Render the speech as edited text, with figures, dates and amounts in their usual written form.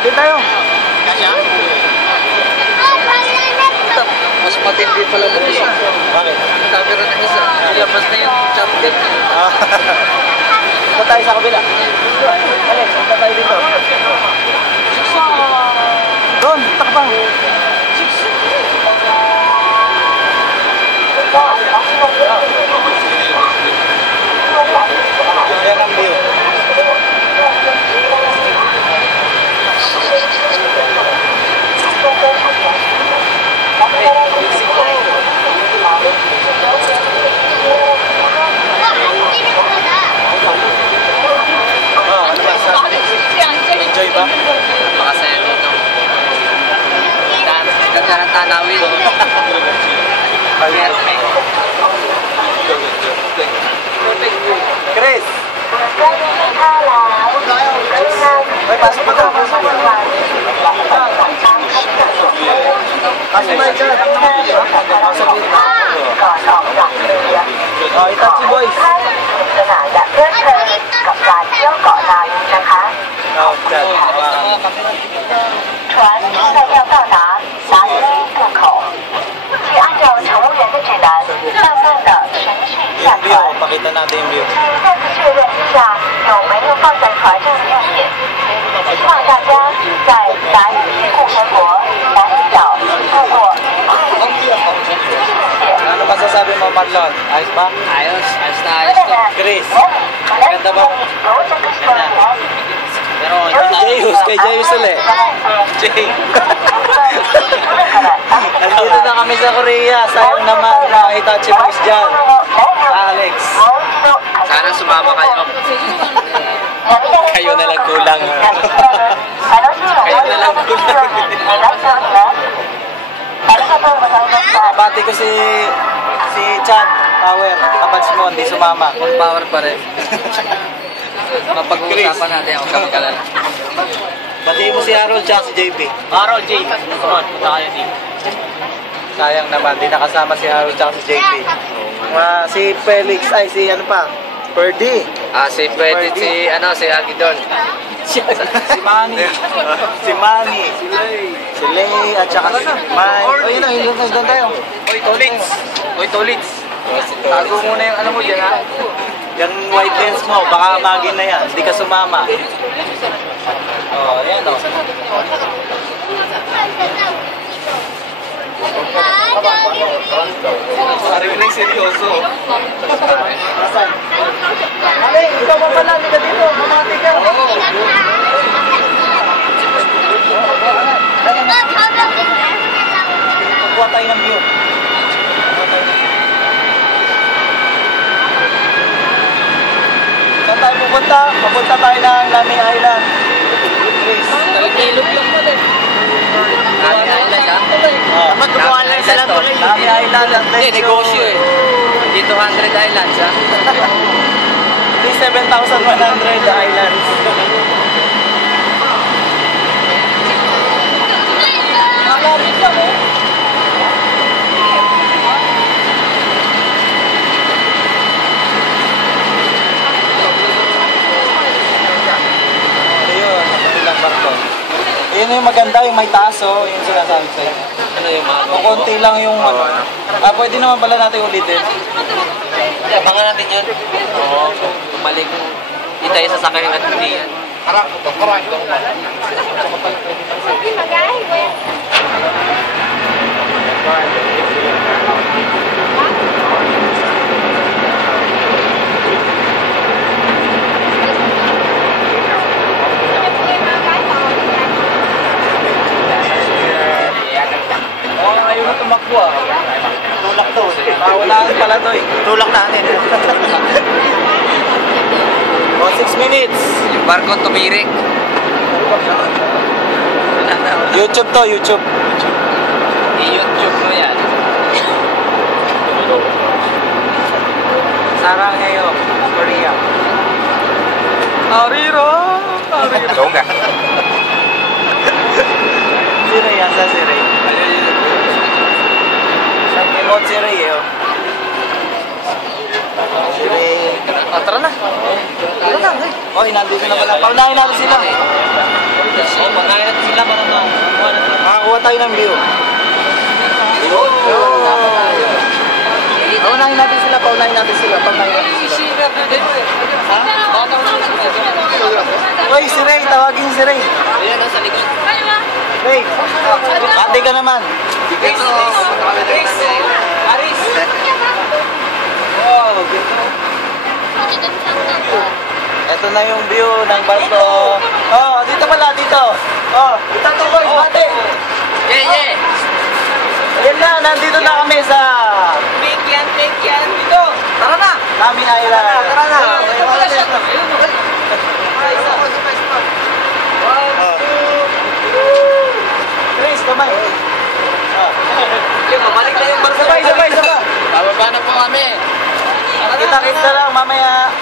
Di tayo. Kasya? Mas matindi pala na isa. Bakit? Sabi rin ng isa. Ilabas na yung champion. Punta tayo sa kabila. Alex, punta tayo dito. Doon, punta ka pa. Yan ang view. Enjoy ba? Makasaya dito. Ganda ng tanawin. Chris! Ay, pasok pa ka. Pasok pa ka. Pasok ba ito? Pasok dito. Oh, Itachi boys. Oh, dyan. 船现在要到达达宜渡口，请按照乘务员的指南，慢慢的循序下 Yung view, 船。 pakita natin yung view. 请再次确认一下有没有放在船上的物品。希望大家在达宜共和国南岛度过愉快的旅行。谢谢。 Ano masasabi mo, Marlon? Ayos ba? Ayos na ayos to. Chris, ganda ba? Pero Kay Jayus ulit. Jay. Nandito na kami sa Korea. Sayang naman na Itachi boys dyan. Alex. sana sumama kayo. Kayo na lang kulang. Kayo na lang kulang. Pati ko si Chad Power. Kapag mo, hindi sumama. Full power pa rin. Mapag-uusapan natin ako kami kalala. Pati mo si Harold tsaka si JP. Harold, Jay. Sunod, punta kayo dito. Sayang naman, di nakasama si Harold tsaka si JP. Si Felix, ay si ano pa? Purdy. Si Pwede, si Agidon. Si Manny. Si Manny. Si Lay at saka si Mike. Oh, yun na, yun na tayo. Oy, Tolits. Tago muna yung ano mo dyan, ha? Yung white lens mo, baka magin na yan. Hindi ka sumama. Oh, yan o. Sarili na yung seryoso. Ale, ikaw pa pala. Hindi ka dito. Mamati ka. Kuha tayo ng view. Saan tayo pupunta? Papunta tayo ng Nami Island. Ilog lang mo din. Nami Island ha? Dapat gumawa lang sila tuloy. Nami Island at Hindi, negosyo eh. Hindi 200 islands ha? 7,100 islands. Malapit lang eh. Ayun, nakapilang barko. Yun yung maganda, yung may taso, yung sinasabi sa'yo. Ano yung mga O konti lang yung ano. Pwede naman pala natin ulitin. Abangan natin yun. Oo. Bumalik. Hindi tayo sasakay at hindi yan. Ayaw na tumakbo ah. Tulak to. Walaan pala to eh. Tulak natin. 6 minutes. Yung barko tumirik. YouTube to, YouTube. I-YouTube mo yan. Saranghae, Korea. Ariro! Ariro! Ikaw nga. Si Ray, asa si Ray? Nag-emote si Ray eh. Si Ray. Tara na. Tara na. Oh, nandito na pala. Paunahin natin sila. Oh, pagkain natin sila para makakuha natin. Makakuha tayo ng view. Paunahin natin sila, paunahin natin sila. Ha? Uy, si Ray, tawagin si Ray. Ayan, nasa likod. Ray, ate ka naman. Aris! Wow, ganda. Ito na yung view ng Basto. Oh, dito pala, dito. Oh, dito to boys, bate. Yeah. Yan na, nandito na kami sa Take yan. Dito. Tara na. Nami Island. Tara na. Ito pala siya. Ayun. Grace, kamay. Yung mabalik na yung barko. Sabay. Bababa na po kami. Kita-kita lang mamaya.